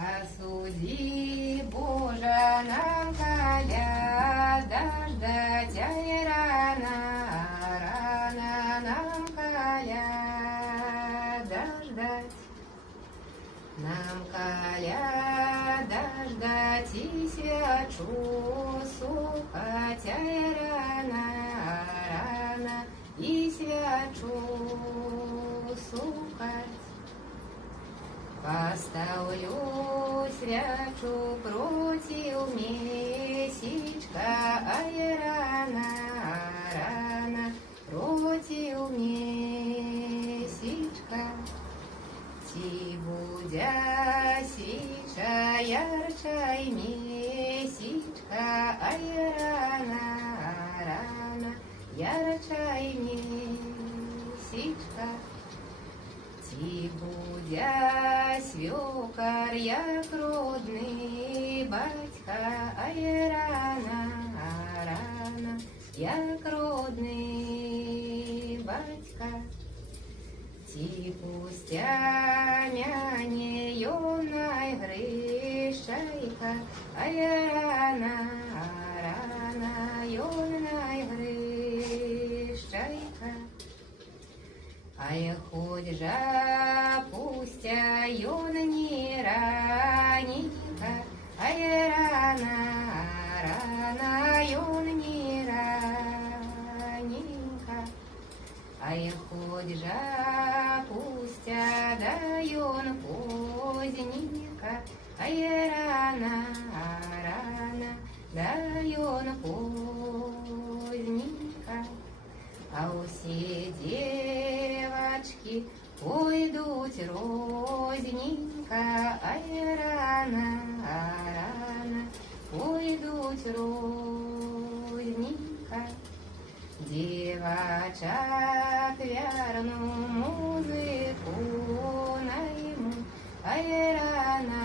Осуди, Боже, нам коляда ждать, ай, рано, рано нам коляда ждать. Нам коляда ждать и свячу сухать, ай, рано, рано и свячу сухать. Поставлю свячу против месячка, ай, рано, рано против месячка. Ти будя свеча ярчай месячка, ай, рано, рано ярчай месячка. Ти будя свекор, як родний батька, ай, рано, рано як родний батька. Ти пустя мяне юнай грищайка, ай, рано, рано юнай грищайка. Ай, хоть жа пустя юн не раненька, ай, рано, рано юн не раненька. Ай, хоть жа пустя да юн поздненько, ай, рано, рано да юн поздненько. А усе девочки пойдут розненько, ай, рано, рано пойдут розненько. Девочек верну музыку найму, ай, рано,